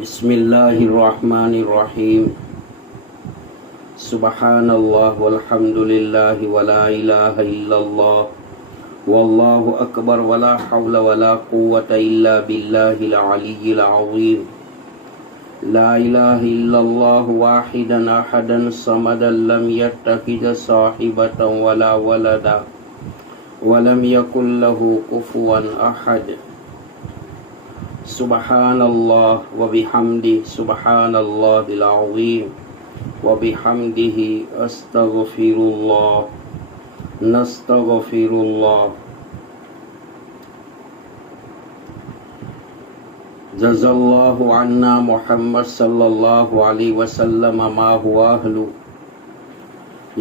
بسم اللہ الرحمن الرحیم سبحان اللہ والحمد للہ ولا الہ الا اللہ واللہ اکبر ولا حول ولا قوة الا باللہ العلی العظیم لا الہ الا اللہ واحدا احدا صمدا لم يتخذ صاحبة ولا ولدا ولم يكن له كفوا احد سبحان اللہ وبحمدہ سبحان اللہ العظیم وبحمدہ استغفر اللہ نستغفر اللہ جزا اللہ عنا محمد صلی اللہ علیہ وسلم ما هو اہل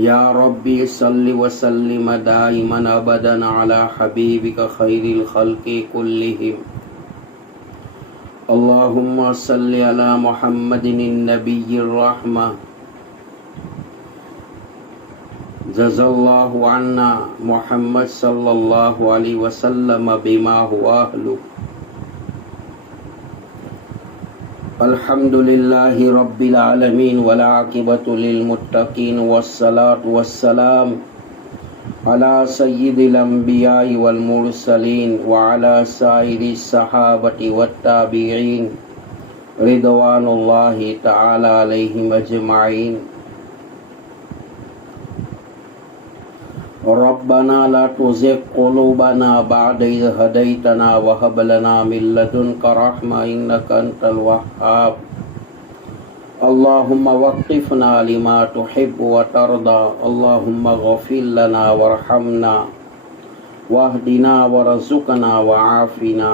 یا ربی صلی وسلم دائما ابدا علی حبیبک خیر الخلق کلہم اللہم صلی علی محمد النبی الرحمہ جزا اللہ عنا محمد صلی اللہ علیہ وسلم بما هو اہل الحمدللہ رب العالمین والعاقبۃ للمتقین والصلاة والسلام على سید الانبیاء والمرسلین وعلى سائر الصحابة والتابعین رضوان اللہ تعالی علیہم اجمعین ربنا لا تزغ قلوبنا بعد إذ هديتنا وهب لنا من لدنك رحمة إنك أنت الوهاب اللهم وقفنا لما تحب وترضى اللهم اغفر لنا وارحمنا واهدنا وارزقنا وعافنا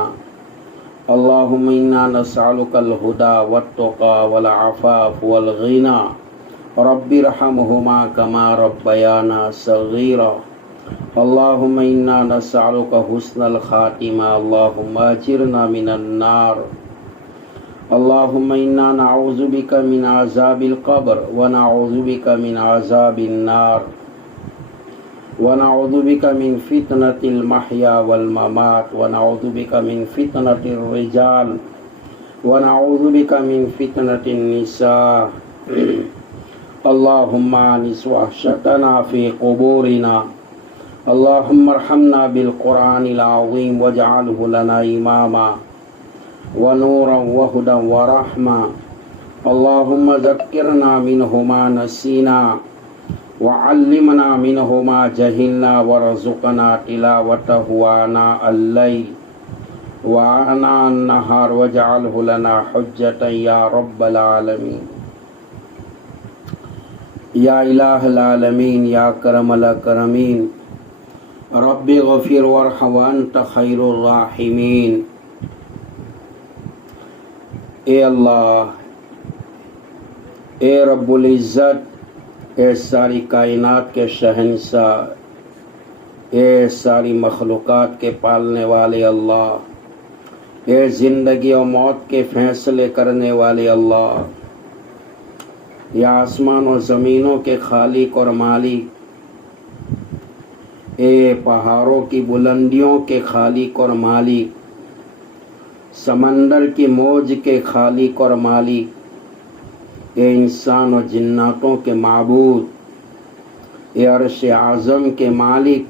اللهم إنا نسألك الهدى والتقى والعفاف والغنى رب ارحمهما كما ربيانا صغيرا اللهم إنا نسألك حسن الخاتمة اللهم أجرنا من النار اللهم إنا نعوذ بك من عذاب القبر ونعوذ بك من عذاب النار ونعوذ بك من فتنة المحيا والممات ونعوذ بك من فتنة الرجال ونعوذ بك من فتنة النساء اللهم آنس وحشتنا في قبورنا اللهم ارحمنا بالقرآن العظيم واجعله لنا إماما ونورا وهدى ورحمة اللهم ذكرنا منه ما نسينا وعلمنا منه ما جهلنا وارزقنا تلاوته آناء الليل وآناء النهار واجعله لنا حجة يا رب العالمين یا الہ العالمین یا کرم الاکرمین رب غفر وارحم وانت خیر الراحمین اے اللہ، اے رب العزت، اے ساری کائنات کے شہنشاہ، اے ساری مخلوقات کے پالنے والے اللہ، اے زندگی و موت کے فیصلے کرنے والے اللہ، یا آسمان و زمینوں کے خالق اور مالک، اے پہاڑوں کی بلندیوں کے خالق اور مالک، سمندر کی موج کے خالق اور مالک، اے انسان و جناتوں کے معبود، اے عرش اعظم کے مالک،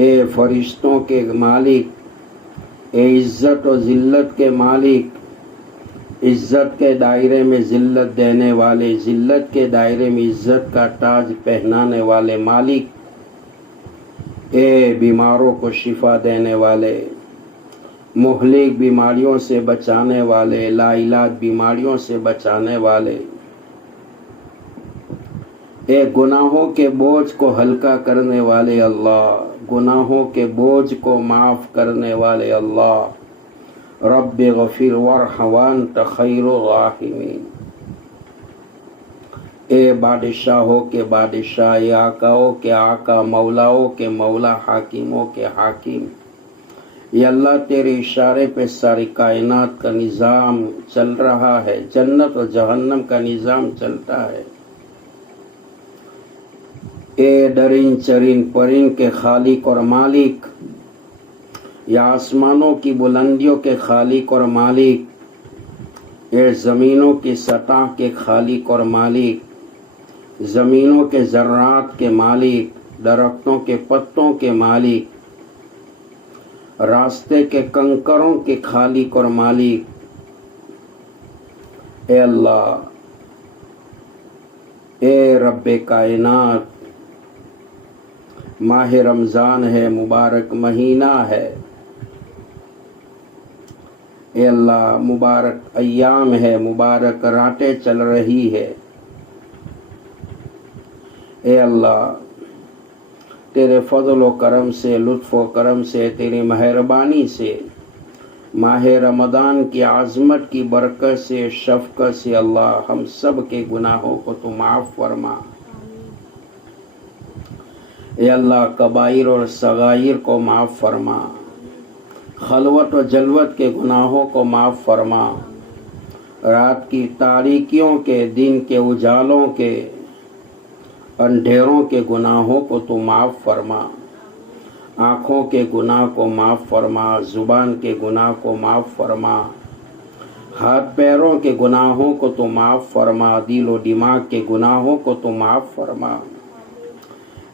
اے فرشتوں کے مالک، اے عزت و ذلت کے مالک، عزت کے دائرے میں ذلت دینے والے، ذلت کے دائرے میں عزت کا تاج پہنانے والے مالک، اے بیماروں کو شفا دینے والے، مہلک بیماریوں سے بچانے والے، لا علاج بیماریوں سے بچانے والے، اے گناہوں کے بوجھ کو ہلکا کرنے والے اللہ، گناہوں کے بوجھ کو معاف کرنے والے اللہ، رب غفر وارحم وانت خیر الراحمین اے بادشاہوں کے بادشاہ، اے آقاؤں کے آقا، مولاؤں کے مولا، حاکموں کے حاکم، یا اللہ تیرے اشارے پہ ساری کائنات کا نظام چل رہا ہے، جنت و جہنم کا نظام چلتا ہے، اے ڈرین چرین پرین کے خالق اور مالک، یا آسمانوں کی بلندیوں کے خالق اور مالک، اے زمینوں کی سطح کے خالق اور مالک، زمینوں کے ذرات کے مالک، درختوں کے پتوں کے مالک، راستے کے کنکروں کے خالق اور مالک، اے اللہ، اے رب کائنات، ماہ رمضان ہے، مبارک مہینہ ہے، اے اللہ مبارک ایام ہے، مبارک راتیں چل رہی ہے، اے اللہ تیرے فضل و کرم سے، لطف و کرم سے، تیری مہربانی سے، ماہ رمضان کی عظمت کی برکت سے، شفقت سے اللہ ہم سب کے گناہوں کو تو معاف فرما، اے اللہ کبائر اور صغائر کو معاف فرما، خلوت و جلوت کے گناہوں کو معاف فرما، رات کی تاریکیوں کے، دن کے اجالوں کے، اندھیروں کے گناہوں کو تو معاف فرما، آنکھوں کے گناہ کو معاف فرما، زبان کے گناہ کو معاف فرما، ہاتھ پیروں کے گناہوں کو تو معاف فرما، دل و دماغ کے گناہوں کو تو معاف فرما،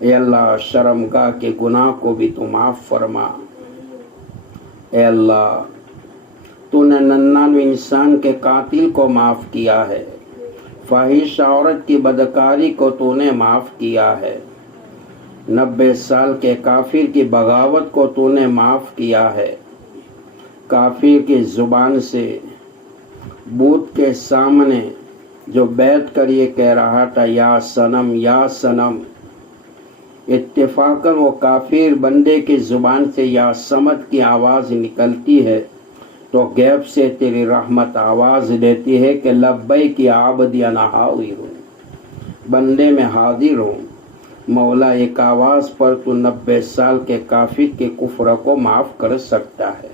اے اللہ شرمگاہ کے گناہ کو بھی تو معاف فرما، اے اللہ تو نے 99 انسان کے قاتل کو معاف کیا ہے، فاحش عورت کی بدکاری کو تو نے معاف کیا ہے، 90 سال کے کافر کی بغاوت کو تو نے معاف کیا ہے، کافر کی زبان سے بت کے سامنے جو بیٹھ کر یہ کہہ رہا تھا یا صنم یا صنم، اتفاقاً وہ کافر بندے کی زبان سے یا صمد کی آواز نکلتی ہے تو غیب سے تیری رحمت آواز دیتی ہے کہ لبیک یا عبدی انا حاضر ہوں، بندے میں حاضر ہوں، مولا ایک آواز پر تو 90 سال کے کافر کے کفر کو معاف کر سکتا ہے،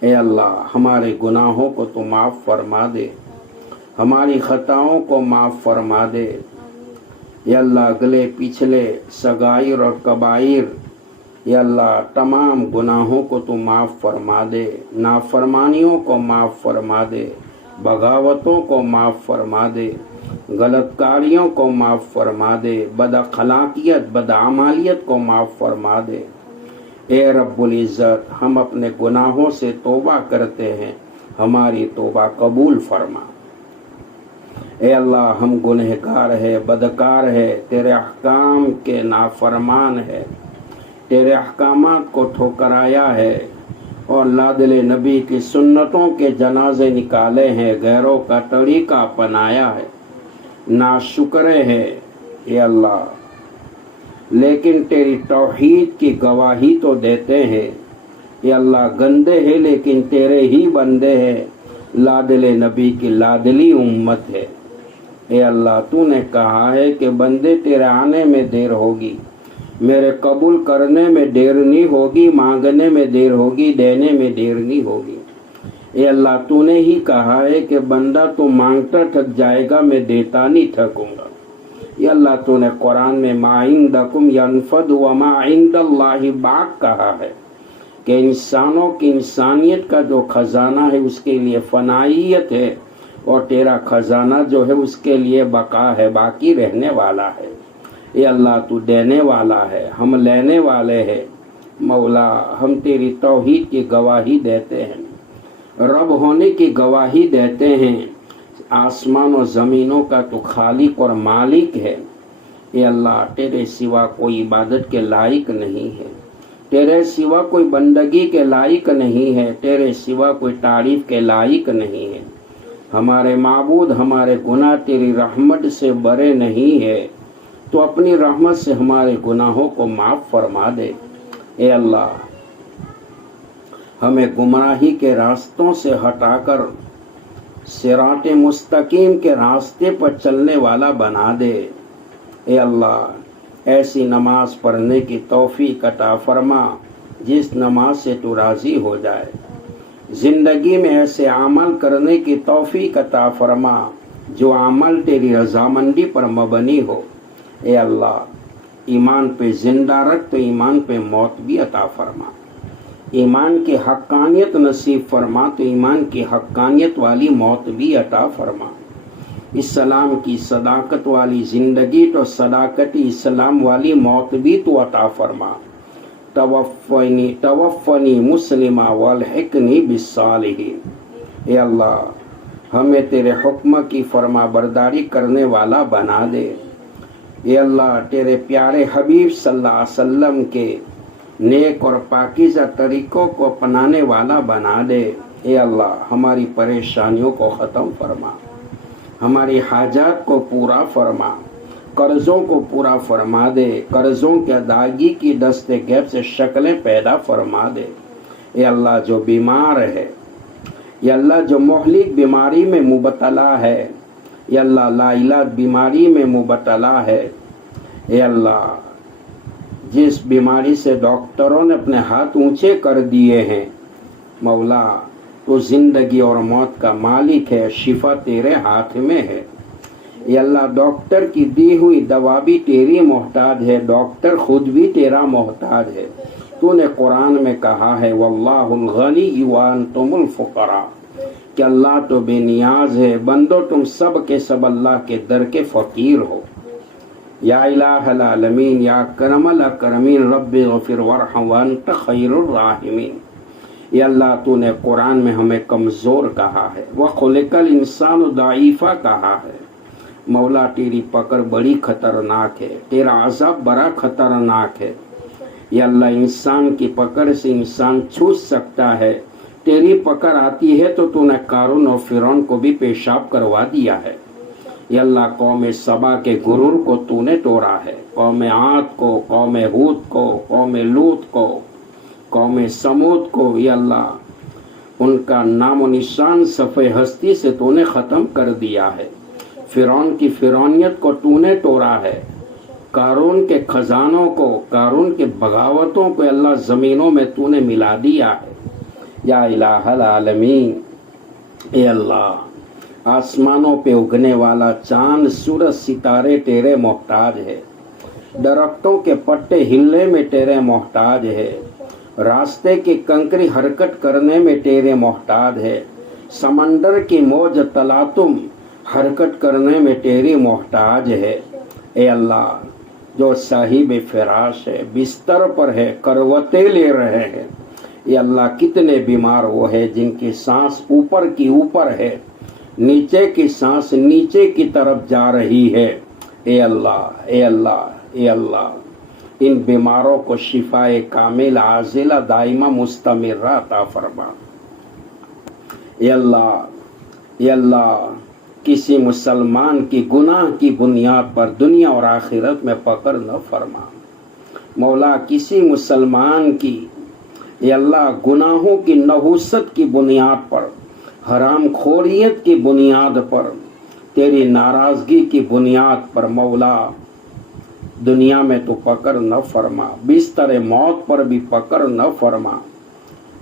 اے اللہ ہمارے گناہوں کو تو معاف فرما دے، ہماری خطاؤں کو معاف فرما دے، یا اللہ اگلے پچھلے صغائر اور کبائر، یا اللہ تمام گناہوں کو تو معاف فرما دے، نافرمانیوں کو معاف فرما دے، بغاوتوں کو معاف فرما دے، غلط کاریوں کو معاف فرما دے، بد اخلاقیت بدعمالیت کو معاف فرما دے، اے رب العزت ہم اپنے گناہوں سے توبہ کرتے ہیں، ہماری توبہ قبول فرما، اے اللہ ہم گنہگار ہے، بدکار ہے، تیرے احکام کے نافرمان ہے، تیرے احکامات کو ٹھکرایا ہے اور لادل نبی کی سنتوں کے جنازے نکالے ہیں، غیروں کا طریقہ اپنایا ہے، ناشکرے ہے اے اللہ، لیکن تیری توحید کی گواہی تو دیتے ہیں، اے اللہ گندے ہیں لیکن تیرے ہی بندے ہیں، لادل نبی کی لادلی امت ہے، اے اللہ تو نے کہا ہے کہ بندے تیرے آنے میں دیر ہوگی، میرے قبول کرنے میں دیر نہیں ہوگی، مانگنے میں دیر ہوگی، دینے میں دیر نہیں ہوگی، اے اللہ تو نے ہی کہا ہے کہ بندہ تو مانگتا تھک جائے گا، میں دیتا نہیں تھکوں گا، اے اللہ تو نے قرآن میں ما عندکم ینفد وما عند اللہ باق کہا ہے کہ انسانوں کی انسانیت کا جو خزانہ ہے اس کے لیے فنائیت ہے اور تیرا خزانہ جو ہے اس کے لیے بقا ہے، باقی رہنے والا ہے، اے اللہ تو دینے والا ہے، ہم لینے والے ہیں، مولا ہم تیری توحید کی گواہی دیتے ہیں، رب ہونے کی گواہی دیتے ہیں، آسمان و زمینوں کا تو خالق اور مالک ہے، اے اللہ تیرے سوا کوئی عبادت کے لائق نہیں ہے، تیرے سوا کوئی بندگی کے لائق نہیں ہے، تیرے سوا کوئی تعریف کے لائق نہیں ہے، ہمارے معبود ہمارے گناہ تیری رحمت سے بڑے نہیں ہے، تو اپنی رحمت سے ہمارے گناہوں کو معاف فرما دے، اے اللہ ہمیں گمراہی کے راستوں سے ہٹا کر صراط مستقیم کے راستے پر چلنے والا بنا دے، اے اللہ ایسی نماز پڑھنے کی توفیق عطا فرما جس نماز سے تو راضی ہو جائے، زندگی میں ایسے عمل کرنے کی توفیق عطا فرما جو عمل تیری رضامندی پر مبنی ہو، اے اللہ ایمان پہ زندہ رکھ تو ایمان پہ موت بھی عطا فرما، ایمان کی حقانیت نصیب فرما تو ایمان کی حقانیت والی موت بھی عطا فرما، اسلام کی صداقت والی زندگی تو صداقت اسلام والی موت بھی تو عطا فرما، توفنی مسلمہ والحقنی بالصالحین۔ اے اللہ ہمیں تیرے حکم کی فرما برداری کرنے والا بنا دے، اے اللہ تیرے پیارے حبیب صلی اللہ علیہ وسلم کے نیک اور پاکیزہ طریقوں کو اپنانے والا بنا دے، اے اللہ ہماری پریشانیوں کو ختم فرما، ہماری حاجات کو پورا فرما، قرضوں کو پورا فرما دے، قرضوں کی ادائیگی کی دست غیب سے شکلیں پیدا فرما دے، اے اللہ جو بیمار ہے، یا اللہ جو مہلک بیماری میں مبتلا ہے، یا اللہ لا علاج بیماری میں مبتلا ہے، اے اللہ جس بیماری سے ڈاکٹروں نے اپنے ہاتھ اونچے کر دیے ہیں، مولا تو زندگی اور موت کا مالک ہے، شفا تیرے ہاتھ میں ہے، اے اللہ ڈاکٹر کی دی ہوئی دوا بھی تیری محتاج ہے، ڈاکٹر خود بھی تیرا محتاج ہے، تو نے قرآن میں کہا ہے واللہ الغنی وانتم الفقراء، کہ اللہ تو بے نیاز ہے، بندو تم سب کے سب اللہ کے در کے فقیر ہو، یا الہ العالمین یا کرم الاکرمین رب اغفر وارحم وانت خیر الراحمین۔ یا اللہ تو نے قرآن میں ہمیں کمزور کہا ہے، وخلق الانسان ضعیفا کہا ہے، مولا تیری پکڑ بڑی خطرناک ہے، تیرا عذاب بڑا خطرناک ہے، یا اللہ انسان کی پکڑ سے انسان چھوٹ سکتا ہے، تیری پکڑ آتی ہے تو نے قارون اور فرعون کو بھی پیشاب کروا دیا ہے، یا اللہ قوم سبا کے غرور کو تو نے توڑا ہے، قوم عاد کو، قوم ہود کو، قوم لوط کو، قوم سمود کو، یا اللہ ان کا نام و نشان صفحہ ہستی سے تو نے ختم کر دیا ہے، فرعون کی فرعونیت کو تو نے توڑا ہے، قارون کے خزانوں کو، قارون کے بغاوتوں کو اللہ زمینوں میں تو نے ملا دیا ہے، یا الہ العالمین۔ اے اللہ آسمانوں پہ اگنے والا چاند سورج ستارے تیرے محتاج ہے، درختوں کے پتے ہلنے میں تیرے محتاج ہے، راستے کی کنکری حرکت کرنے میں تیرے محتاج ہے، سمندر کی موج تلاطم حرکت کرنے میں تیری محتاج ہے، اے اللہ جو صاحب فراش ہے، بستر پر ہے، کروٹیں لے رہے ہیں، اے اللہ کتنے بیمار وہ ہے جن کی سانس اوپر کی اوپر ہے، نیچے کی سانس نیچے کی طرف جا رہی ہے، اے اللہ اے اللہ اے اللہ ان بیماروں کو شفائے کامل عاجلہ دائمہ مستمرہ عطا فرما، اے اللہ کسی مسلمان کی گناہ کی بنیاد پر دنیا اور آخرت میں پکڑ نہ فرما، مولا کسی مسلمان کی اے اللہ گناہوں کی نحوست کی بنیاد پر، حرام خوریت کی بنیاد پر، تیری ناراضگی کی بنیاد پر مولا دنیا میں تو پکڑ نہ فرما، بستر موت پر بھی پکڑ نہ فرما،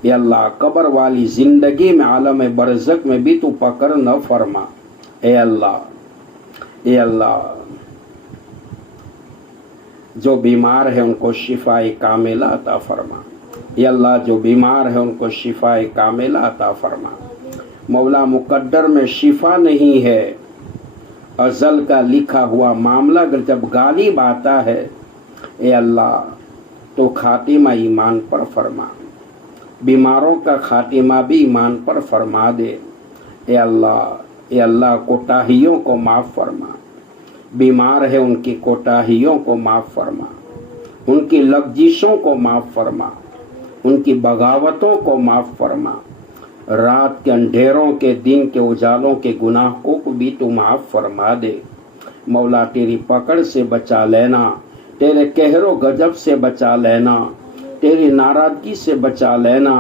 اے اللہ قبر والی زندگی میں عالم برزخ میں بھی تو پکڑ نہ فرما، اے اللہ جو بیمار ہے ان کو شفائے کاملہ عطا فرما، اے اللہ جو بیمار ہے ان کو شفائے کاملہ عطا فرما، مولا مقدر میں شفا نہیں ہے، ازل کا لکھا ہوا معاملہ اگر جب غالب آتا ہے، اے اللہ تو خاتمہ ایمان پر فرما، بیماروں کا خاتمہ بھی ایمان پر فرما دے، اے اللہ کوتاہیوں کو معاف فرما، بیمار ہے ان کی کوتاہیوں کو معاف فرما، ان کی لغزشوں کو معاف فرما، ان کی بغاوتوں کو معاف فرما، رات کے اندھیروں کے دن کے اجالوں کے گناہ کو بھی تو معاف فرما دے، مولا تیری پکڑ سے بچا لینا، تیرے قہر و غضب سے بچا لینا، تیری ناراضگی سے بچا لینا،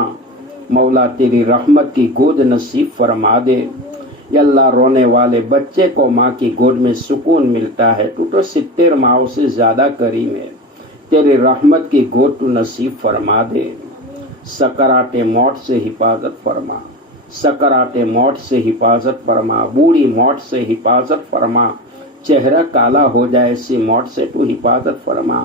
مولا تیری رحمت کی گود نصیب فرما دے، یا اللہ رونے والے بچے کو ماں کی گود میں سکون ملتا ہے، تو 70 ماہوں سے زیادہ کریم ہے، تیری رحمت کی گود تو نصیب فرما دے، سکرات موت سے حفاظت فرما، سکرات موت سے حفاظت فرما، بوڑھی موت سے حفاظت فرما، چہرہ کالا ہو جائے ایسی موت سے تو حفاظت فرما،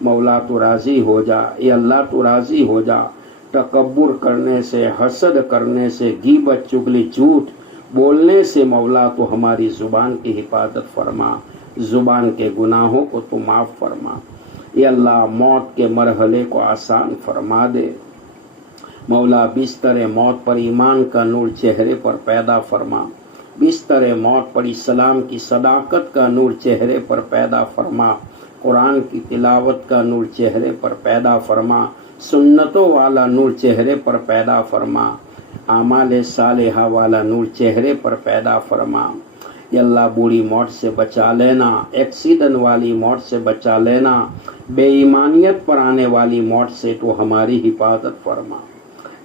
مولا تو راضی ہو جا، اے اللہ تو راضی ہو جا، تکبر کرنے سے، حسد کرنے سے، غیبت چغلی جھوٹ بولنے سے مولا تو ہماری زبان کی حفاظت فرما، زبان کے گناہوں کو تو معاف فرما، اے اللہ موت کے مرحلے کو آسان فرما دے، مولا بستر موت پر ایمان کا نور چہرے پر پیدا فرما، بستر موت پر اسلام کی صداقت کا نور چہرے پر پیدا فرما، قرآن کی تلاوت کا نور چہرے پر پیدا فرما، سنتوں والا نور چہرے پر پیدا فرما، اعمال صالحہ والا نور چہرے پر پیدا فرما، یا اللہ بوڑھی موت سے بچا لینا، ایکسیڈنٹ والی موت سے بچا لینا، بے ایمانیت پر آنے والی موت سے تو ہماری حفاظت فرما،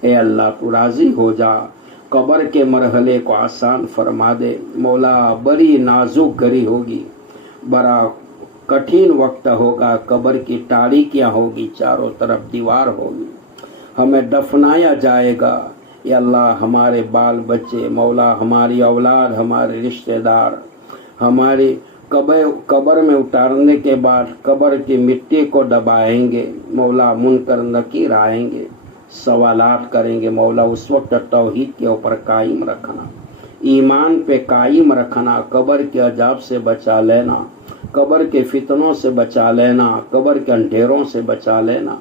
اے اللہ تو راضی ہو جا، قبر کے مرحلے کو آسان فرما دے، مولا بڑی نازک گھڑی ہوگی، بڑا کٹھن وقت ہوگا، قبر کی تاریکیاں ہوگی، چاروں طرف دیوار ہوگی، ہمیں دفنایا جائے گا، یا اللہ ہمارے بال بچے، مولا ہماری اولاد، ہمارے رشتہ دار ہماری قبر میں اتارنے کے بعد قبر کی مٹی کو دبائیں گے، مولا منکر نکیر آئیں گے، سوالات کریں گے، مولا اس وقت توحید کے اوپر قائم رکھنا، ایمان پہ قائم رکھنا، قبر کے عذاب سے بچا لینا، قبر کے فتنوں سے بچا لینا، قبر کے اندھیروں سے بچا لینا،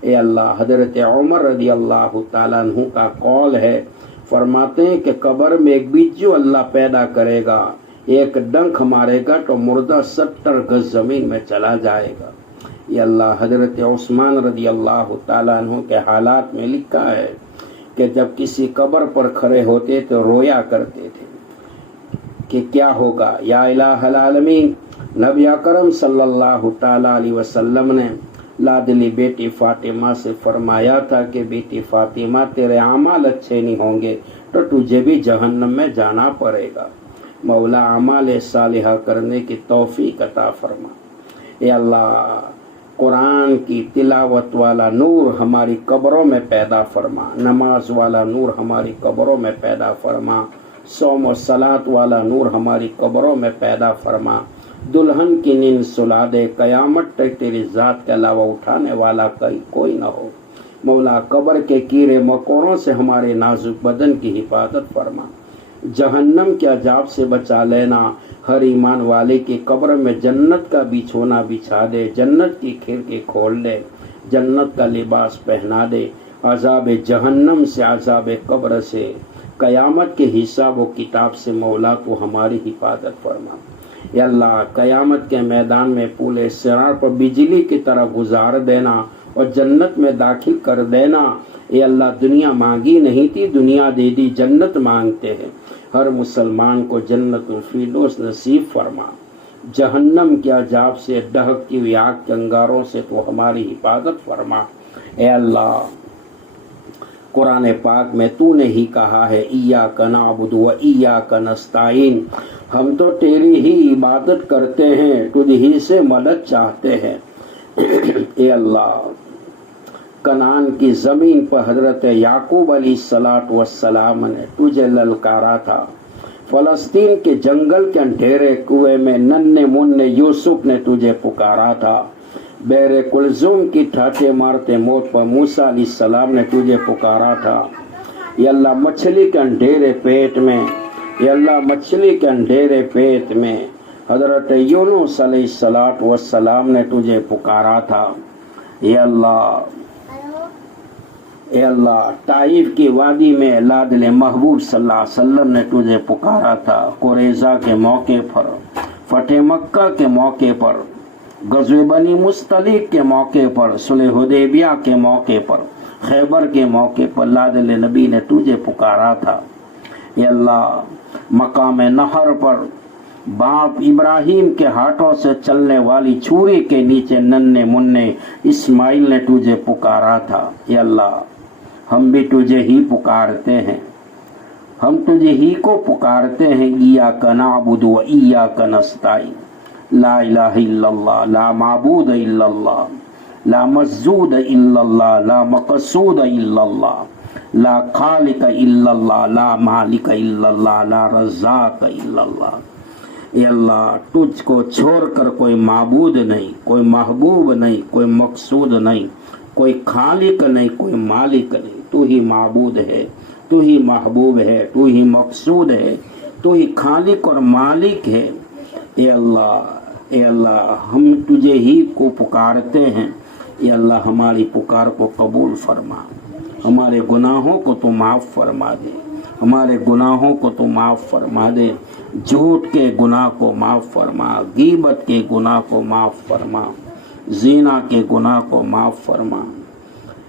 اے اللہ حضرت عمر رضی اللہ تعالیٰ عنہ کا قول ہے، فرماتے ہیں کہ قبر میں ایک بچو اللہ پیدا کرے گا، ایک ڈنک مارے گا تو مردہ 70 گز زمین میں چلا جائے گا، یہ اللہ حضرت عثمان رضی اللہ تعالیٰ عنہ کے حالات میں لکھا ہے کہ جب کسی قبر پر کھڑے ہوتے تو رویا کرتے تھے کہ کیا ہوگا، یا الہ العالمین، نبی اکرم صلی اللہ تعالیٰ علیہ وسلم نے لادلی بیٹی فاطمہ سے فرمایا تھا کہ بیٹی فاطمہ تیرے اعمال اچھے نہیں ہوں گے تو تجھے بھی جہنم میں جانا پڑے گا، مولا اعمال صالحہ کرنے کی توفیق عطا فرما، اے اللہ قرآن کی تلاوت والا نور ہماری قبروں میں پیدا فرما، نماز والا نور ہماری قبروں میں پیدا فرما، صوم و صلاۃ والا نور ہماری قبروں میں پیدا فرما، دلہن کی نیند سلا دے، قیامت تک تیری ذات کے علاوہ اٹھانے والا کوئی نہ ہو، مولا قبر کے کیڑے مکوڑوں سے ہمارے نازک بدن کی حفاظت فرما، جہنم کے عذاب سے بچا لینا، ہر ایمان والے کی قبر میں جنت کا بچھونا بچھا دے، جنت کی کھڑکی کھول دے، جنت کا لباس پہنا دے، عذاب جہنم سے، عذاب قبر سے، قیامت کے حساب و کتاب سے مولا تو ہماری حفاظت فرما، یا اللہ قیامت کے میدان میں پورے صراط پر بجلی کی طرح گزار دینا اور جنت میں داخل کر دینا، اے اللہ دنیا مانگی نہیں تھی، دنیا دے دی، جنت مانگتے ہیں، ہر مسلمان کو جنت الفردوس نصیب فرما، جہنم کے عذاب سے، دہکتی ہوئی آگ کے انگاروں سے تو ہماری حفاظت فرما، اے اللہ قرآن پاک میں تو نے ہی کہا ہے ایاک نعبد و ایاک نستعین، ہم تو تیری ہی عبادت کرتے ہیں، تجھ ہی سے مدد چاہتے ہیں، اے اللہ کنعان کی زمین پر حضرت یعقوب علیہ السلام نے تجھے للکارا تھا، فلسطین کے جنگل کے اندھیرے کنویں میں ننھے منھے یوسف نے تجھے پکارا تھا، بحر کلثوم کی ٹھاٹھے مارتے موت پر موسیٰ علیہ السلام نے تجھے پکارا تھا، یا اللہ مچھلی کے اندھیرے پیٹ میں، یا اللہ مچھلی کے اندھیرے پیٹ میں حضرت یونس علیہ السلام نے تجھے پکارا تھا، یا اللہ اے اللہ طائف کی وادی میں لادل محبوب صلی اللہ علیہ وسلم نے تجھے پکارا تھا، قریظہ کے موقع پر، فتح مکہ کے موقع پر، غزوہ بنی مصطلق کے موقع پر، صلح حدیبیہ کے موقع پر، خیبر کے موقع پر لادل نبی نے تجھے پکارا تھا، یا اللہ مقام نہر پر باپ ابراہیم کے ہاتھوں سے چلنے والی چھری کے نیچے ننھے منھے اسماعیل نے تجھے پکارا تھا، یا اللہ ہم بھی تجھے ہی پکارتے ہیں، ہم تجھے ہی کو پکارتے ہیں، ایاک نعبد و ایاک نستعین، لا الہ الا اللہ، لا معبود الا اللہ، لا مسجود الا اللہ، لا مقصود الا اللہ، لا خالق الا اللہ، لا مالک الا اللہ، لا رزاق الا اللہ، اے اللہ تجھ کو چھوڑ کر کوئی معبود نہیں، کوئی محبوب نہیں، کوئی مقصود نہیں، کوئی خالق نہیں، کوئی مالک نہیں، تو ہی معبود ہے، تو ہی محبوب ہے، تو ہی مقصود ہے، تو ہی خالق اور مالک ہے۔ اے اللہ ہم تجھے ہی کو پکارتے ہیں، اے اللہ ہماری پکار کو قبول فرما، ہمارے گناہوں کو تو معاف فرما دے، ہمارے گناہوں کو تو معاف فرما دے، جھوٹ کے گناہ کو معاف فرما، غیبت کے گناہ کو معاف فرما، زنا کے گناہ کو معاف فرما۔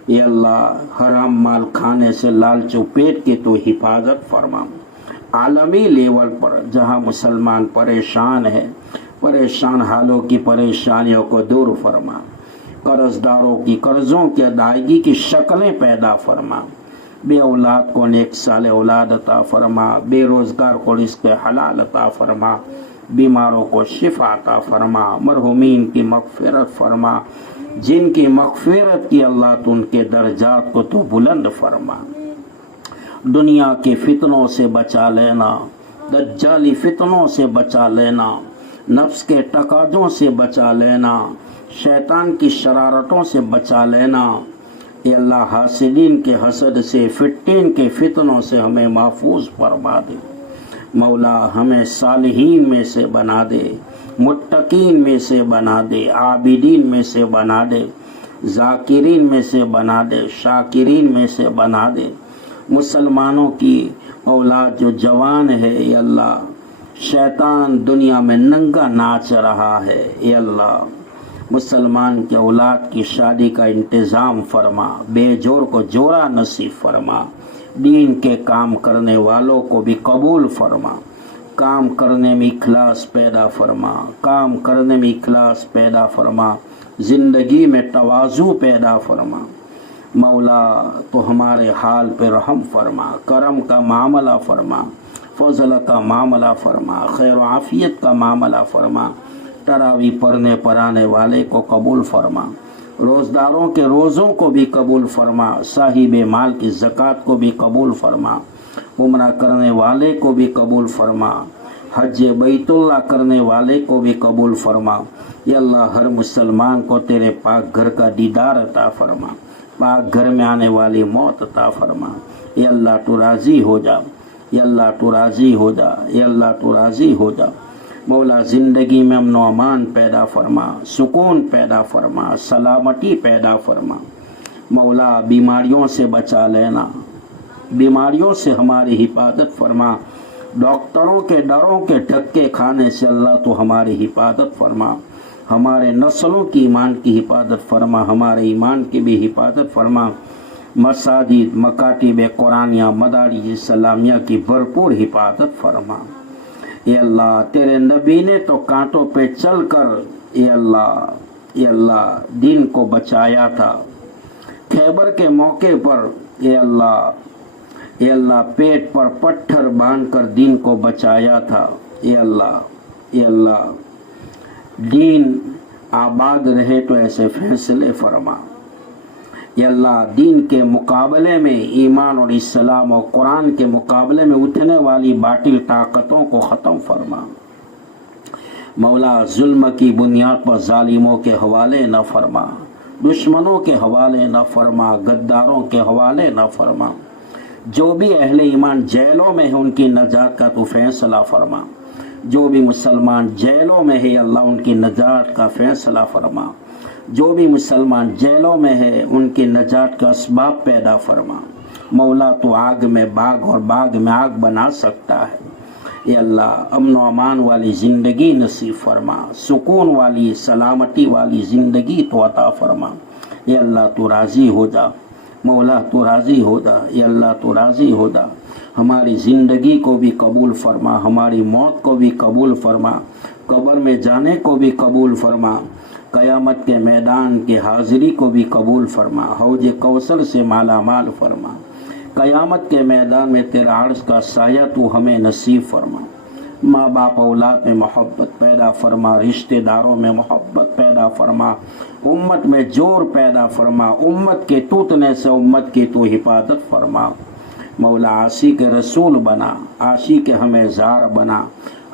اے اللہ حرام مال کھانے سے لالچ و پیٹ کی تو حفاظت فرما۔ عالمی لیول پر جہاں مسلمان پریشان ہے، پریشان حالوں کی پریشانیوں کو دور فرما، قرض داروں کی قرضوں کی ادائیگی کی شکلیں پیدا فرما، بے اولاد کو نیک سال اولاد عطا فرما، بے روزگار کو رزق حلال عطا فرما، بیماروں کو شفا عطا فرما، مرحومین کی مغفرت فرما، جن کی مغفرت کی اللہ تو ان کے درجات کو تو بلند فرما۔ دنیا کے فتنوں سے بچا لینا، دجالی فتنوں سے بچا لینا، نفس کے تقاضوں سے بچا لینا، شیطان کی شرارتوں سے بچا لینا۔ اے اللہ حاسدین کے حسد سے، فتین کے فتنوں سے ہمیں محفوظ فرما دے۔ مولا ہمیں صالحین میں سے بنا دے، متقین میں سے بنا دے، عابدین میں سے بنا دے، ذاکرین میں سے بنا دے، شاکرین میں سے بنا دے۔ مسلمانوں کی اولاد جو جوان ہے اے اللہ، شیطان دنیا میں ننگا ناچ رہا ہے، اے اللہ مسلمان کے اولاد کی شادی کا انتظام فرما، بے جوڑ کو جوڑا نصیب فرما، دین کے کام کرنے والوں کو بھی قبول فرما، کام کرنے میں اخلاص پیدا فرما، کام کرنے میں اخلاص پیدا فرما، زندگی میں تواضع پیدا فرما۔ مولا تو ہمارے حال پہ رحم فرما، کرم کا معاملہ فرما، فضل کا معاملہ فرما، خیر و عافیت کا معاملہ فرما، تراویح پڑھنے پڑھانے والے کو قبول فرما، روزداروں کے روزوں کو بھی قبول فرما، صاحب مال کی زکوٰۃ کو بھی قبول فرما، عمرہ کرنے والے کو بھی قبول فرما، حج بیت اللہ کرنے والے کو بھی قبول فرما۔ یا اللہ ہر مسلمان کو تیرے پاک گھر کا دیدار عطا فرما، پاک گھر میں آنے والی موت عطا فرما۔ یا اللہ تو راضی ہو جا، یا اللہ تو راضی ہو جا، یا اللہ تو راضی ہو جا۔ مولا زندگی میں امن و امان پیدا فرما، سکون پیدا فرما، سلامتی پیدا فرما۔ مولا بیماریوں سے بچا لینا، بیماریوں سے ہماری حفاظت فرما، ڈاکٹروں کے ڈروں کے دھکے کھانے سے اللہ تو ہماری حفاظت فرما، ہمارے نسلوں کی ایمان کی حفاظت فرما، ہمارے ایمان کی بھی حفاظت فرما، مساجد مکاتب قرآنیہ مدارس اسلامیہ کی بھرپور حفاظت فرما۔ اے اللہ تیرے نبی نے تو کانٹوں پہ چل کر اے اللہ دین کو بچایا تھا، خیبر کے موقع پر اے اللہ پیٹ پر پتھر باندھ کر دین کو بچایا تھا۔ اے اللہ دین آباد رہے تو ایسے فیصلے فرما۔ یا اللہ دین کے مقابلے میں، ایمان اور اسلام اور قرآن کے مقابلے میں اٹھنے والی باطل طاقتوں کو ختم فرما۔ مولا ظلم کی بنیاد پر ظالموں کے حوالے نہ فرما، دشمنوں کے حوالے نہ فرما، غداروں کے حوالے نہ فرما۔ جو بھی اہل ایمان جیلوں میں ہیں ان کی نجات کا تو فیصلہ فرما، جو بھی مسلمان جیلوں میں ہے اللہ ان کی نجات کا فیصلہ فرما، جو بھی مسلمان جیلوں میں ہے ان کی نجات کا اسباب پیدا فرما۔ مولا تو آگ میں باغ اور باغ میں آگ بنا سکتا ہے۔ اے اللہ امن و امان والی زندگی نصیب فرما، سکون والی سلامتی والی زندگی تو عطا فرما۔ اے اللہ تو راضی ہو جا، مولا تو راضی ہو جا، اے اللہ تو راضی ہو جا۔ ہماری زندگی کو بھی قبول فرما، ہماری موت کو بھی قبول فرما، قبر میں جانے کو بھی قبول فرما، قیامت کے میدان کی حاضری کو بھی قبول فرما، حوض کوثر سے مالا مال فرما، قیامت کے میدان میں تیرا عرش کا سایہ تو ہمیں نصیب فرما۔ ماں باپ اولاد میں محبت پیدا فرما، رشتہ داروں میں محبت پیدا فرما، امت میں جوڑ پیدا فرما، امت کے ٹوٹنے سے امت کی تو حفاظت فرما۔ مولا عاشق رسول بنا، عاشق ہمیں زار بنا،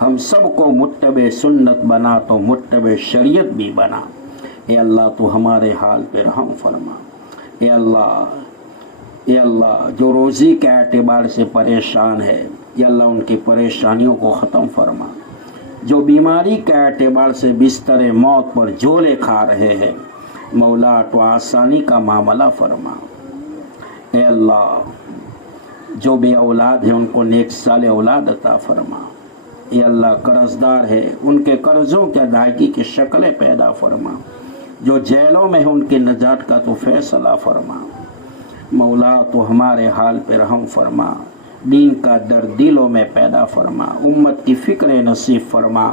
ہم سب کو متبع سنت بنا تو متبع شریعت بھی بنا۔ اے اللہ تو ہمارے حال پہ رحم فرما۔ اے اللہ جو روزی کے اعتبار سے پریشان ہے، یا اللہ ان کی پریشانیوں کو ختم فرما۔ جو بیماری کے اعتبار سے بستر موت پر جھولے کھا رہے ہیں، مولا تو آسانی کا معاملہ فرما۔ اے اللہ جو بے اولاد ہیں ان کو نیک صالح اولاد عطا فرما۔ اے اللہ قرضدار ہے ان کے قرضوں کی ادائیگی کی شکلیں پیدا فرما۔ جو جیلوں میں ہیں ان کی نجات کا تو فیصلہ فرما۔ مولا تو ہمارے حال پہ رحم فرما، دین کا درد دلوں میں پیدا فرما، امت کی فکر نصیب فرما،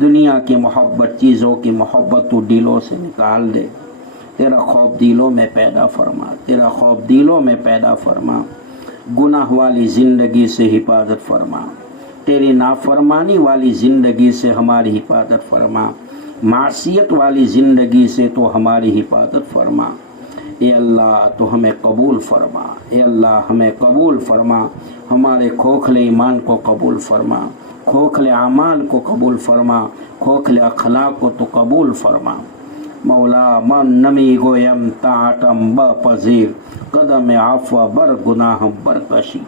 دنیا کی محبت، چیزوں کی محبت تو دلوں سے نکال دے۔ تیرا خوف دلوں میں پیدا فرما، تیرا خوف دلوں میں پیدا فرما، گناہ والی زندگی سے حفاظت فرما، تیری نافرمانی والی زندگی سے ہماری حفاظت فرما، معصیت والی زندگی سے تو ہماری حفاظت فرما۔ اے اللہ تو ہمیں قبول فرما، اے اللہ ہمیں قبول فرما، ہمارے کھوکھلے ایمان کو قبول فرما، کھوکھلے اعمال کو قبول فرما، کھوکھلے اخلاق کو تو قبول فرما۔ مولا من نمی گویم طاعتم بپذیر، قدم عفو بر گناہم برکشی۔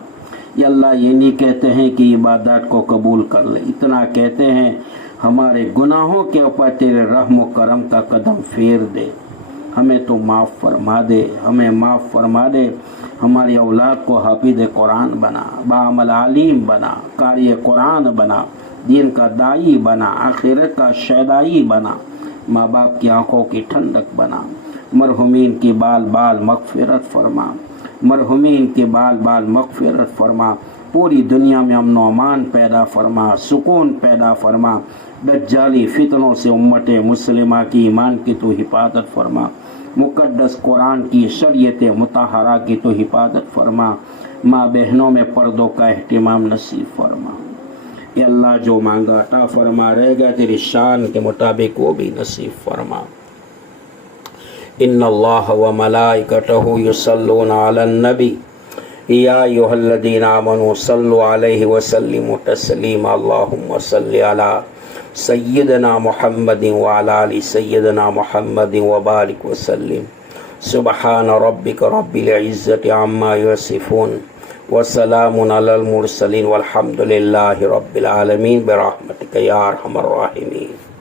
یا اللہ یہ نہیں کہتے ہیں کہ عبادات کو قبول کر لے، اتنا کہتے ہیں ہمارے گناہوں کے اوپر تیرے رحم و کرم کا قدم پھیر دے، ہمیں تو معاف فرما دے، ہمیں معاف فرما دے، ہماری اولاد کو حافظ قرآن بنا، بعمل عالم بنا، قاری قرآن بنا، دین کا داعی بنا، آخرت کا شیدائی بنا، ماں باپ کی آنکھوں کی ٹھنڈک بنا، مرحومین کی بال بال مغفرت فرما، مرحومین کی بال بال مغفرت فرما، پوری دنیا میں امن و امان پیدا فرما، سکون پیدا فرما، دجالی فتنوں سے امت مسلمہ کی ایمان کی تو حفاظت فرما، مقدس قرآن کی شریعت مطہرہ کی تو حفاظت فرما، ماں بہنوں میں پردوں کا اہتمام نصیب فرما۔ اے اللہ جو مانگا عطا فرما، رہے گا تیری شان کے مطابق وہ بھی نصیب فرما۔ ان اللہ وملائکتہ یصلون علی النبی یا ایھا الذین آمنوا صلوا علیہ وسلموا تسلیما، اللہم صل علی سیدنا محمد وعلی آل سیدنا محمد وبارک وسلم۔ سبحان ربک رب العزت عما یصفون وسلام علی المرسلین والحمد للہ رب العالمین برحمتک یا ارحم الراحمین۔